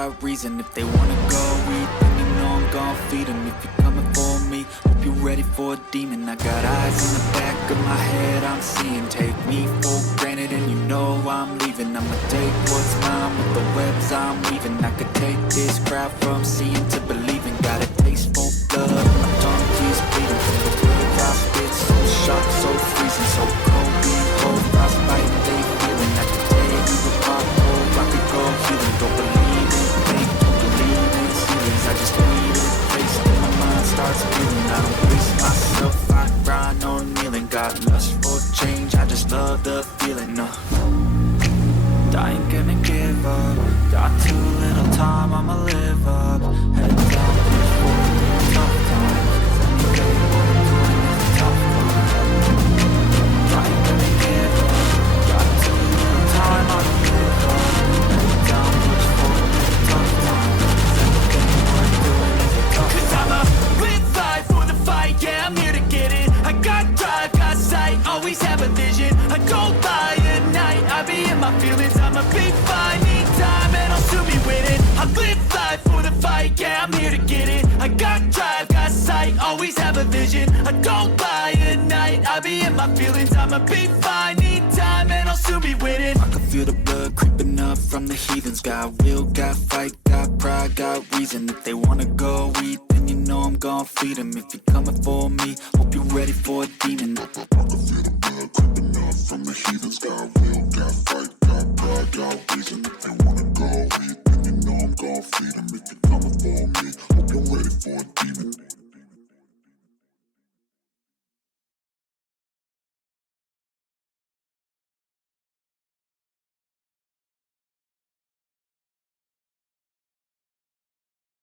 got reason. If they wanna go eat, then you know I'm gon' feed them. If you're coming for me, hope you're ready for a demon. I got eyes in the back of my head, I'm seeing. Take me for granted and you know I'm leaving. I'ma take what's mine with the webs I'm weaving. I could take this crowd from seeing to believing. Got a taste for blood, my tongue keeps bleeding. From the words I spit, so sharp, so freezing. So cold, behold, frostbite, they feeling. I could tear you apart, oh, I could go healing. Don't believe in fate, don't believe in ceilings. I just need a place till my mind starts feeling. I don't waste myself, I grind on kneeling. Got lust for change, I just love the feeling. I ain't gonna give up. Got too little time, I'ma live up. Head down, push forward, tough times. 'Cause any day what I'm doing is a tough one. I ain't gonna give up. Got too little time, I'ma live up. Head down, push forward, tough times. 'Cause any day what I'm doing is a tough one. 'Cause I'ma live life for the fight, yeah, I'm here to get it. I got drive, got sight, always have a vision. I go by at night, I be in my feelings. I'ma be fine, need time, and I'll soon be winning. I live life for the fight, yeah, I'm here to get it. I got drive, got sight, always have a vision. I don't lie at night, I be in my feelings. I'ma be fine, need time, and I'll soon be winning. I can feel the blood creeping up from the heathens. Got will, got fight, got pride, got reason. If they wanna go eat, then you know I'm gon' feed them. If you're coming for me, hope you're ready for a demon. I can feel the